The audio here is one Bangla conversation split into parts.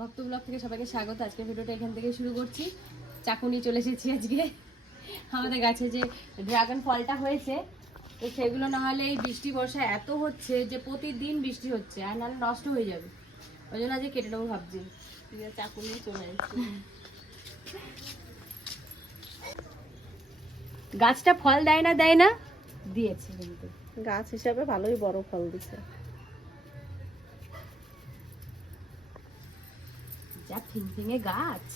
ভক্ত ব্লগ থেকে সবাইকে স্বাগত। আজকে ভিডিওটা এখান থেকে শুরু করছি। চাকুনি চলে এসেছি আজকে। আমাদের গাছে যে ড্রাগন ফলটা হয়েছে, তো সেগুলো না হলে এই বৃষ্টি বর্ষা এত হচ্ছে যে প্রতিদিন বৃষ্টি হচ্ছে, আর নাহলে নষ্ট হয়ে যাবে। ওই জন্য আজকে কেটে নেব ভাবছি। চাকু নিয়ে চলে এসেছি। গাছটা ফল দেয় না দেয় না? দিয়েছে কিন্তু। গাছ হিসাবে ভালোই বড় ফল দিছে যা ফিং ফিঙে গাছ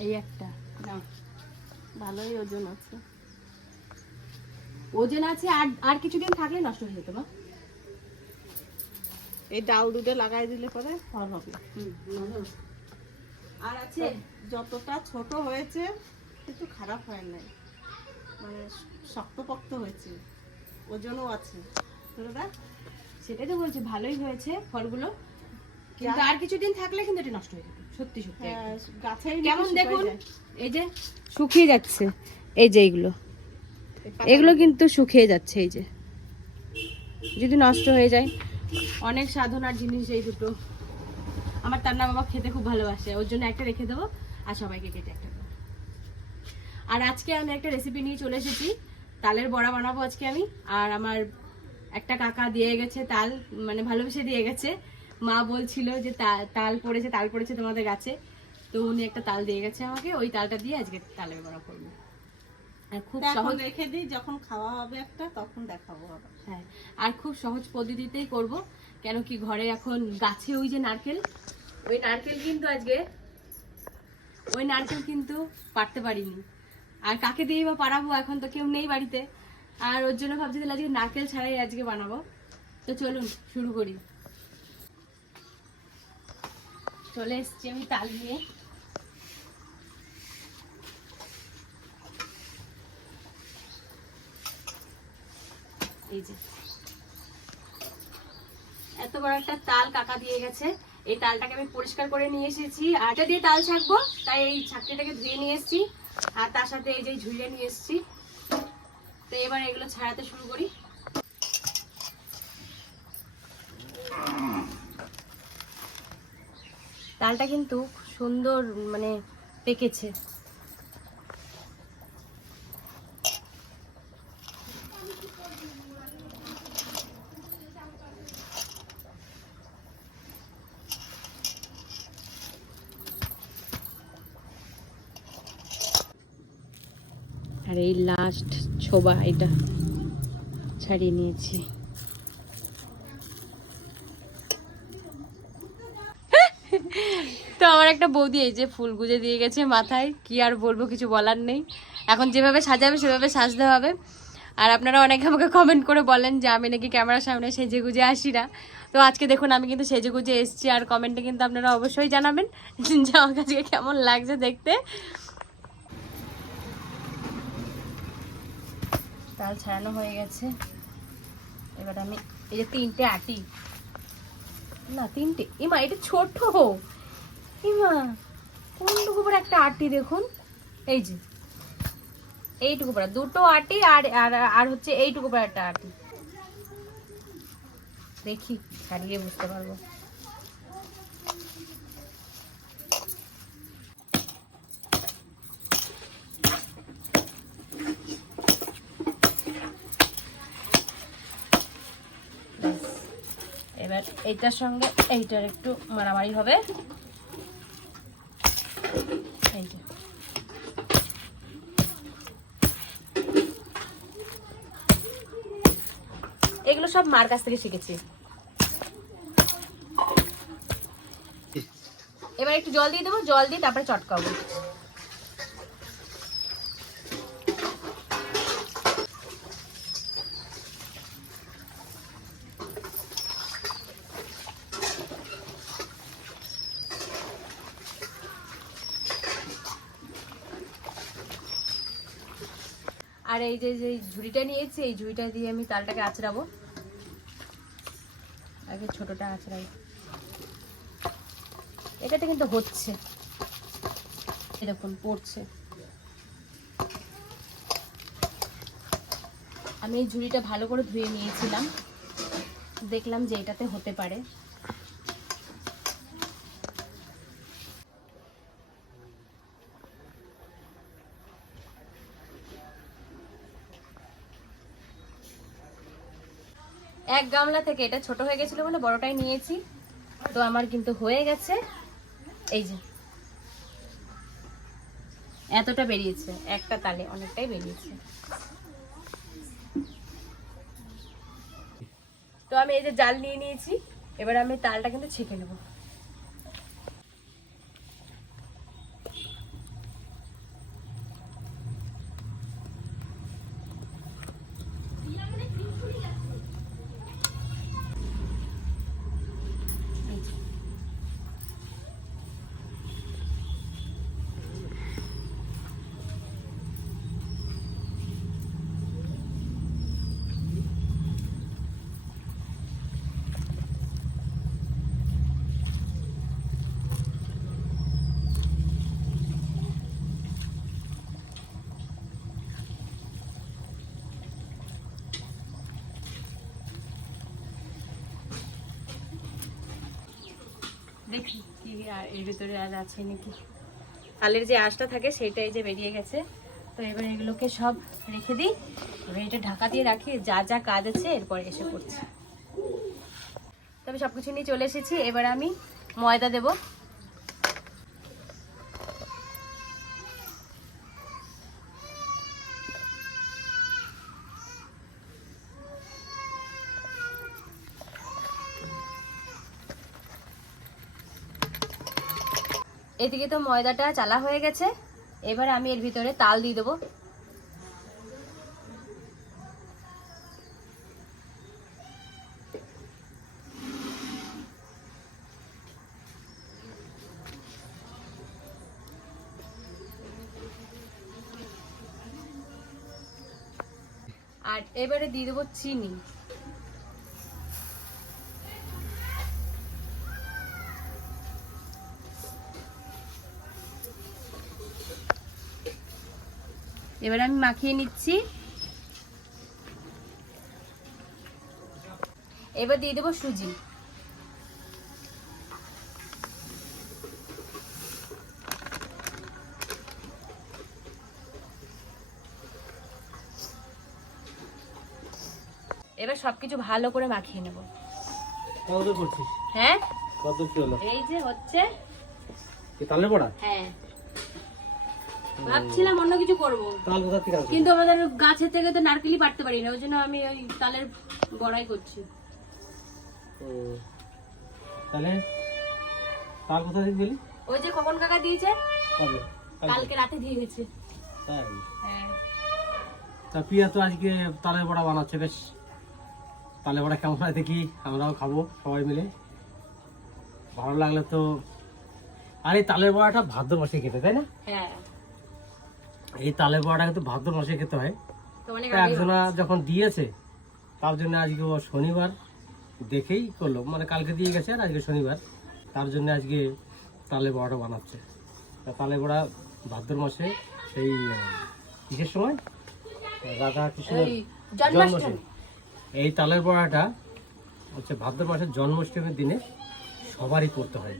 এই একটা। ভালোই ওজন আছে। ওজন আছে আর আর কিছুদিন থাকলে নষ্ট হয়ে যেত এই দুটো লাগাই দিলে পরে? ফল হবে। আর আছে যতটা ছোট হয়েছে কিন্তু খারাপ হয় নাই। মানে শক্তপোক্ত হয়েছে। ওজনও আছে। সেটাই তো বলছি ভালোই হয়েছে ফলগুলো। কিন্তু আর কিছুদিন থাকলে কিন্তু এটা নষ্ট হয়ে যেত সত্যি সত্যি হ্যাঁ। গাছেই কেমন দেখুন? এই যে শুকিয়ে যাচ্ছে এই যে এইগুলো। এগুলো কিন্তু শুকিয়ে যাচ্ছে এই যে। যদি নষ্ট হয়ে যায়। অনেক সাধনার জিনিস এই দুটো। আমার তার বাবা খেতে খুব ভালোবাসে ওর জন্য একটা রেখে দেবো আর সবাইকে কেটে একটা দেবো। আর আজকে আমি একটা রেসিপি নিয়ে চলে এসেছি তালের বড়া বানাবো আজকে আমি আর আমার একটা কাকা দিয়ে গেছে তাল মানে ভালোবেসে দিয়ে গেছে। মা বলছিল যে তাল পড়েছে তাল পড়েছে তোমাদের গাছে। তো উনি একটা তাল দিয়ে গেছে আমাকে ওই তালটা দিয়ে আজকে তালের বড়া করব। খুব সহজ রেখে দিই যখন খাওয়া হবে একটা তখন দেখাবো হ্যাঁ আর খুব সহজ পদ্ধতিতেই করব কেন কি ঘরে এখন গাছে ওই যে নারকেল ওই নারকেল কিন্তু আজকে ওই নারকেল কিন্তু পারতে পারিনি। আর কাকে দিয়েই বা পারাবো এখন তো কেউ নেই বাড়িতে। আর ওর জন্য ভাবছি তাহলে আজকে নারকেল ছাড়াই আজকে বানাবো। তো চলুন, শুরু করি। চলে এসছি আমি তাল নিয়ে। এই যে। এত বড় একটা তাল কাকা দিয়ে গেছে। এই তালটাকে আমি পরিষ্কার করে নিয়ে এসেছি। আর এটা দিয়ে তাল ছাকবো, তাই এই ছাকটিটাকে ধুয়ে নিয়ে এসেছি। আর তার সাথে এই যে ঝুলিয়ে নিয়ে এসেছি। এবার এগুলো ছাড়াতে শুরু করি। তালটা কিন্তু সুন্দর মানে পেকেছে। আর এই লাস্ট ছোবা এটা ছাড়িয়ে নিয়েছি। তো আমার একটা বৌদি এই যে ফুল গুজে দিয়ে গেছে মাথায়, কি আর বলব, কিছু বলার নেই। এখন যেভাবে সাজাবে, সেভাবে সাজতে হবে। আর আপনারা অনেকে আমাকে কমেন্ট করে বলেন যে আমি নাকি ক্যামেরার সামনে সেজে গুজে আসি না। তো আজকে দেখুন, আমি কিন্তু সেজে গুজে এসেছি। আর কমেন্টে কিন্তু আপনারা অবশ্যই জানাবেন যে আমার কাছে কেমন লাগছে দেখতে। তাল ছাড়ানো হয়ে গেছে। এবার আমি এই যে তিনটে আটি। না, তিনটে। ইমা, এটা ছোট ইমা, কোনটুকু পরে একটা আটি দেখুন? এই যে। এইটুকু পরে দুটো আটি আর আর হচ্ছে এইটুকু পরে একটা আটি। দেখি, ছাড়িয়ে বুঝতে পারব ব্যাস। এবার এইটার সঙ্গে এইটার একটু মারামারি হবে। এইটা এগুলো সব মার কাছ থেকে শিখেছি। এবার একটু জল দিয়ে দেবো জল দিয়ে তারপরে চটকাবো। আর এই যে ঝুড়িটা নিয়েছি, এই ঝুড়িটা দিয়ে আমি তালটাকে আঁচড়াবো। আগে ছোটটা আঁচড়াই। এটাতে কিন্তু হচ্ছে। এরকম পড়ছে। আমি এই ঝুড়িটা ভালো করে ধুয়ে নিয়েছিলাম। দেখলাম যে এটাতে হতে পারে। এক গামলা থেকে এটা ছোট হয়ে গেছিল বলে বড়টাই নিয়েছি। তো আমার কিন্তু হয়ে গেছে। এই যে। এতটা বেরিয়েছে। একটা তালে অনেকটাই বেরিয়েছে। তো আমি এই যে জাল নিয়ে নিয়েছি। এবার আমি তালটা কিন্তু ছেঁকে নেব। দেখি কি আর এর ভিতরে আর আছে নাকি। কালের যে আঁশটা থাকে সেটাই যে বেরিয়ে গেছে। তো এবার এগুলোকে সব রেখে দিই। এবার এটা ঢাকা দিয়ে রাখি যা যা কাজ আছে এরপরে এসে করছি তবে সব কিছু নিয়ে চলে এসেছি। এবার আমি ময়দা দেব। এদিকে তো ময়দাটা চালা হয়ে গেছে। এবার আমি এর ভিতরে তাল দিয়ে দেবো। আর এবারে দিয়ে দেবো চিনি। এবার আমি মাখিয়ে নিচ্ছি। এবার দিয়ে দেবো সুজি। এবার সবকিছু ভালো করে মাখিয়ে নেব। কত করছিস? হ্যাঁ? কত কি হলো এই যে হচ্ছে তালে পড়া হ্যাঁ। ভাবছিলাম অন্য কিছু করব। তাল কোথা থেকে কিন্তু আমাদের গাছের থেকে তো নারকেলই পারতে পারি না ওই জন্য আমি ওই তালের বড়াই করছি। তাহলে তাল কোথা থেকে গেলি ওই যে কাকা দিয়েছে কালকে। রাতে দিয়ে গেছে। তাই? হ্যাঁ। তা পিয়া তো আজকে তালের বড়া বানাচ্ছে বেশ। তালের বড়া কেমন হয় দেখি আমরাও খাব সবাই মিলে। ভালো লাগলে তো আর এই তালের বড়াটা ভাদ্র মাসে খেতে তাই না? হ্যাঁ। এই তালের বড়াটা কিন্তু ভাদ্র মাসে খেতে হয়। তা একজনা যখন দিয়েছে তার জন্য আজকে ও শনিবার দেখেই করল। মানে কালকে দিয়ে গেছে আর আজকে শনিবার। তার জন্য আজকে তালে বড়াটা বানাচ্ছে। তালে বড়া ভাদ্র মাসে সেই কিসের সময়? রাধা কৃষ্ণের জন্মাষ্টমী। এই তালের বড়াটা হচ্ছে ভাদ্র মাসের জন্মাষ্টমীর দিনে সবারই করতে হয়।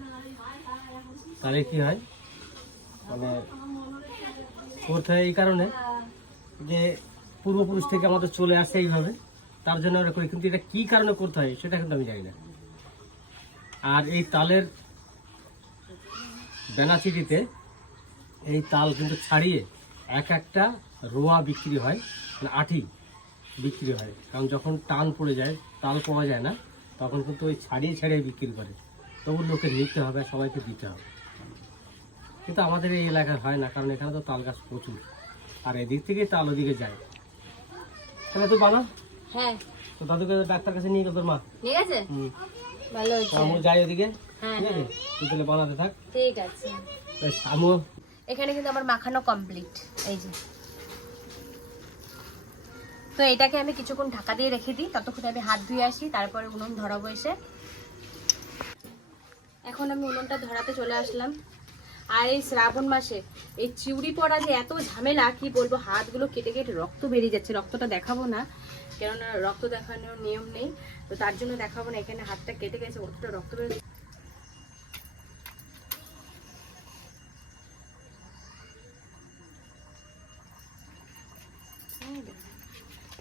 তাহলে কি হয়? মানে করতে হয় এই কারণে যে পূর্বপুরুষ থেকে আমাদের চলে আসে এইভাবে, তার জন্য আমরা করি। কিন্তু এটা কী কারণে করতে হয় সেটা কিন্তু আমি জানি না। আর এই তালের বেনাচিটিতে এই তাল কিন্তু ছাড়িয়ে এক একটা রোয়া বিক্রি হয় মানে আঠি বিক্রি হয়। কারণ যখন টান পড়ে যায়, তাল পাওয়া যায় না, তখন কিন্তু ওই ছাড়িয়ে ছাড়িয়ে বিক্রি করে। তবু লোকে নিতে হবে, সবাইকে দিতে হবে। কিন্তু আমাদের এই এলাকায় হয় না কারণ এখানে তো তাল গাছ প্রচুর। আর এদিক থেকে তাল ওদিকে যায়। তাহলে তুই বানা হ্যাঁ। তো দাদুকে ডাক্তার কাছে নিয়ে গেল তোর মা। ঠিক আছে হুম। ভালো হচ্ছে আমিও যাই ওদিকে? হ্যাঁ ঠিক আছে? তুই তাহলে বানাতে থাক। ঠিক আছে। বেশ আমিও এখানে কিন্তু আমার মাখানো কমপ্লিট এই যে। তো এটাকে আমি কিছুক্ষণ ঢাকা দিয়ে রেখে দিই। ততক্ষণ আমি হাত ধুয়ে আসি তারপরে উনুন ধরাবো এসে। এখন আমি উনুনটা ধরাতে চলে আসলাম। আর এই শ্রাবণ মাসে এই চিউড়ি পড়া যে এত ঝামেলা, কি বলব, হাতগুলো কেটে কেটে রক্ত বেরিয়ে যাচ্ছে। রক্তটা দেখাবো না, কেননা রক্ত দেখানোর নিয়ম নেই। তো তার জন্য দেখাবো না, এখানে হাতটা কেটে গেছে, ওটা রক্ত বেরোচ্ছে।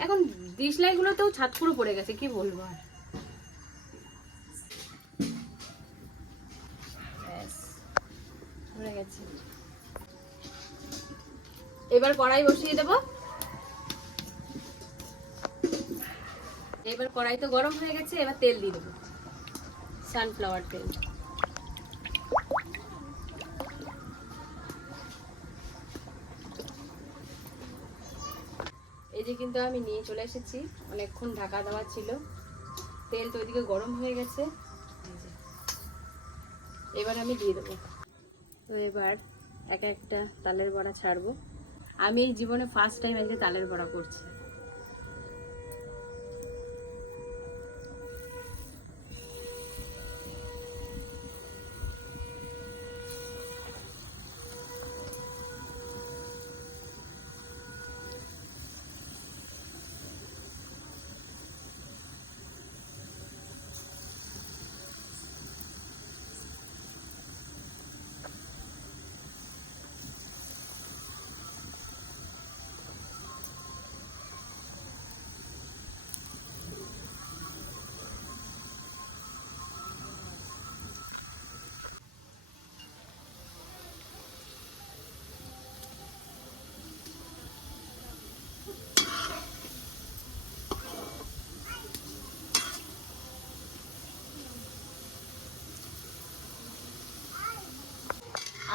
এখন ডিসলাই গুলোতেও ছাদ পুরো পড়ে গেছে, কি বলব আর। হয়ে গেছে। এবার কড়াই বসিয়ে দেব। এবার কড়াই তো গরম হয়ে গেছে, এবার তেল দিয়ে দেবো। সানফ্লাওয়ার তেল। এই যে কিন্তু আমি নিয়ে চলে এসেছি, অনেকক্ষণ ঢাকা দেওয়া ছিল। তেল তো ওইদিকে গরম হয়ে গেছে। এবার আমি দিয়ে দেবো। তো এবার এক একটা তালের বড়া ছাড়বো। আমি এই জীবনে ফার্স্ট টাইম আজকে তালের বড়া করছি।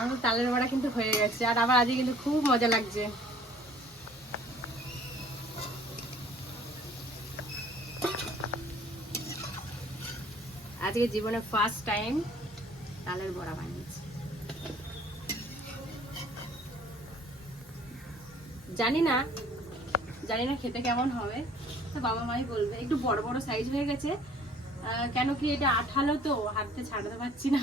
আমার তালের বড়া কিন্তু হয়ে গেছে, আর আমার আজকে কিন্তু খুব মজা লাগছে। আজকে জীবনে ফার্স্ট টাইম তালের বড়া বানিয়েছি। জানি না জানি না খেতে কেমন হবে, তো বাবা মাই বলবে, একটু বড় বড় সাইজ হয়ে গেছে কেন কি এটা আঠালো তো হাতে ছাড়াতে পারছি না।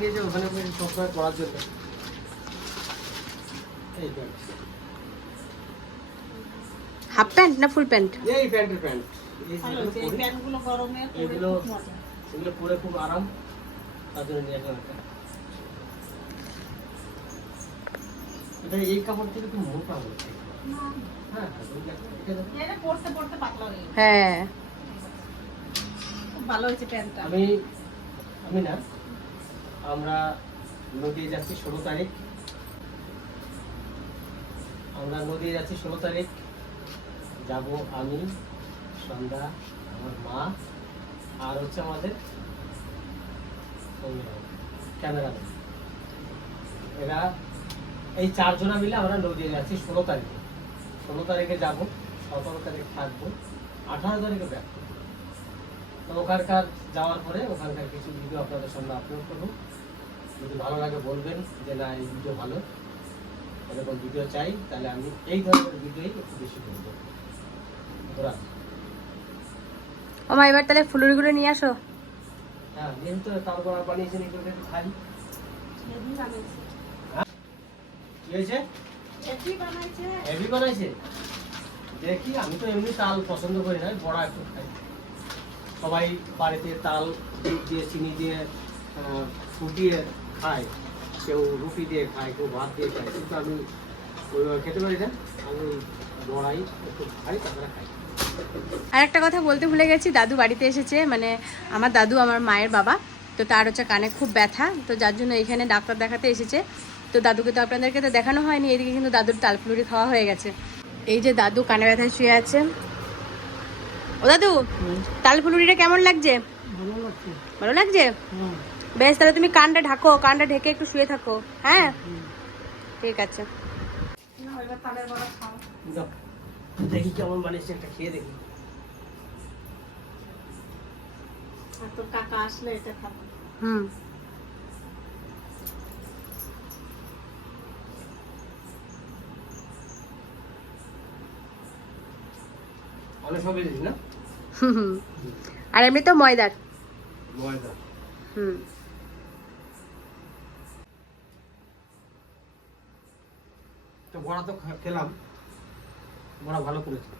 গিয়ে সবসময় পড়ার জন্য। এই প্যান্ট। হাফ প্যান্ট না ফুল প্যান্ট? এই প্যান্টের প্যান্ট। এই প্যান্টগুলো গরমে পরে এগুলো- এগুলো পরে খুব আরাম। তার জন্য নিয়ে আসলাম একটা এটা এই কাপড় থেকে একটু মোটা হচ্ছে হ্যাঁ হ্যাঁ, হয়ে হ্যাঁ। ভালো হয়েছে প্যান্টটা। আমি আমি না আমরা নদীয়ে যাচ্ছি ষোলো তারিখ। আমরা নদীয়ে যাচ্ছি ষোলো তারিখ। যাব আমি সন্ধ্যা আমার মা আর হচ্ছে আমাদের ক্যামেরাম্যান। এরা এই চারজনা মিলে আমরা নদীয়ে যাচ্ছি ষোলো তারিখে। ষোলো তারিখে যাব সতেরো তারিখ থাকব আঠারো তারিখে ব্যাক তো ওখানকার যাওয়ার পরে ওখানকার কিছু ভিডিও আপনাদের সামনে আপলোড করব। যদি ভালো লাগে বলবেন যে না এই ভিডিও ভালো। এরকম ভিডিও চাই তাহলে আমি এই ধরনের ভিডিওই একটু বেশি করব। ওরা ও মা এবার তাহলে ফুলুরিগুলো নিয়ে আসো। হ্যাঁ যেহেতু তারপর বানিয়েছেন এগুলো খাই। হয়েছে? হেভি বানাইছে। দেখি আমি তো এমনি তাল পছন্দ করি না বড়া একটু খাই। সবাই বাড়িতে তাল দুধ দিয়ে চিনি দিয়ে ফুটিয়ে খায়। কেউ রুটি দিয়ে খায় কেউ ভাত দিয়ে খায়। কিন্তু আমি খেতে পারি না। আমি বড়াই একটু খাই তারপরে খাই। আর একটা কথা বলতে ভুলে গেছি দাদু বাড়িতে এসেছে মানে আমার দাদু আমার মায়ের বাবা তো তার হচ্ছে কানে খুব ব্যথা তো যার জন্য এখানে ডাক্তার দেখাতে এসেছে। তো দাদুকে তো আপনাদেরকে তো দেখানো হয়নি এদিকে কিন্তু দাদুর তালফুলুরি খাওয়া হয়ে গেছে। এই যে দাদু কানে ব্যথায় শুয়ে আছে। ও দাদু তালফুলুরিটা কেমন লাগছে? ভালো লাগছে। বেশ তাহলে তুমি কানটা ঢাকো কানটা ঢেকে একটু শুয়ে থাকো হ্যাঁ? ঠিক আছে। না এবার তালের বড়া খাও। যাও, দেখি কেমন বানিয়েছে একটা খেয়ে দেখি। তোর কাকা আসলে এটা খাব। হুম অনেক সব বেশিস না হুম। আর এমনি তো ময়দার। ময়দা। হুম। তো বড়া তো খেলাম। বড়া ভালো করেছে।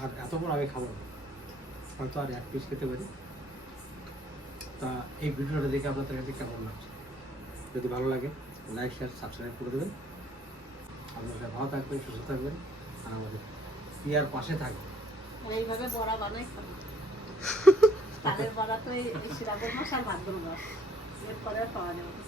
আর এত বড় আমি খাব না। হয়তো আর এক পিস খেতে পারি। তা এই ভিডিওটা দেখে আপনাদের কাছে কেমন লাগছে? যদি ভালো লাগে লাইক শেয়ার সাবস্ক্রাইব করে দেবেন। আপনারা ভালো থাকবেন সুস্থ থাকবেন। আর আমাদের পিয়ার পাশে থাকবেন এইভাবে বড়া বানাই খাব। তাদের বড়া তো এই শ্রাবণ মাস আর ভাদ্র মাস এরপরে পাওয়া যাবে